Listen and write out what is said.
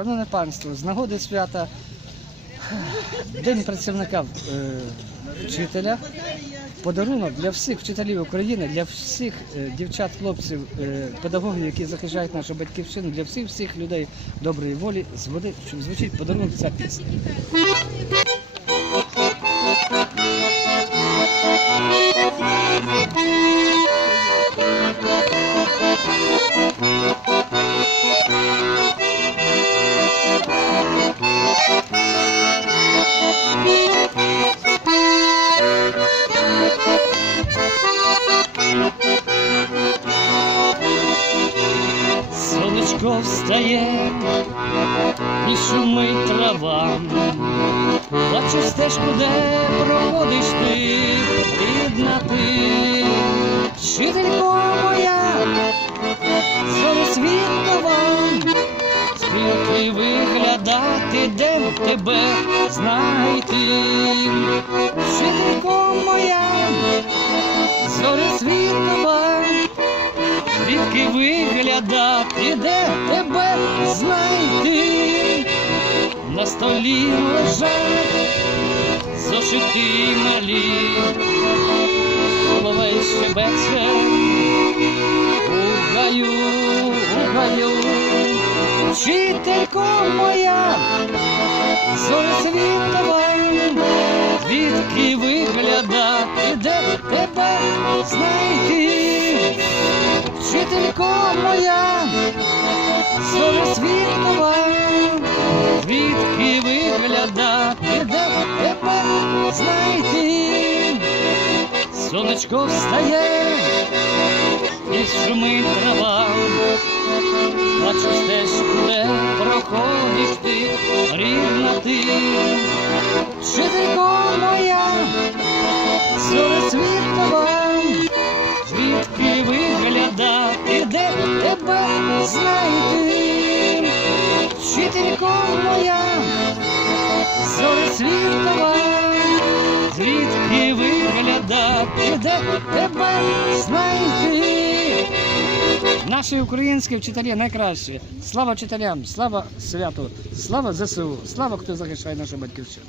Шановне панство, з нагоди свята День працівника е, вчителя. Подарунок для всіх вчителів України, для всіх е, дівчат, хлопців, е, педагогів, які захищають нашу батьківщину, для всіх всіх людей доброї волі з води, щоб звучить подарунок ця пісня. Сонечко встає і шумить трава. Бачу стежку, де проходиш ти, рідна ти, вчителько моя, зоросвітова, стрілки виглядати, де тебе знайти, вчителько моя, виглядати, де тебе знайти, на столі лежать зошити малі, соловей щебече, у гаю, у гаю, вчителько моя, зоря світова, звідки виглядати, де тебе знайти, вчителько моя, зоря світова, звідки виглядати, де тебе знайти, сонечко встає і шумить трава, бачу стежку, де проходиш ти, рівна ти, вчителько моя, зоря світова, звідки виглядати, де вчителько моя, світова, звідки виглядати, де тебе знайти. Наші українські вчителі найкращі. Слава вчителям, слава святу, слава ЗСУ, слава хто захищає нашу батьківщину.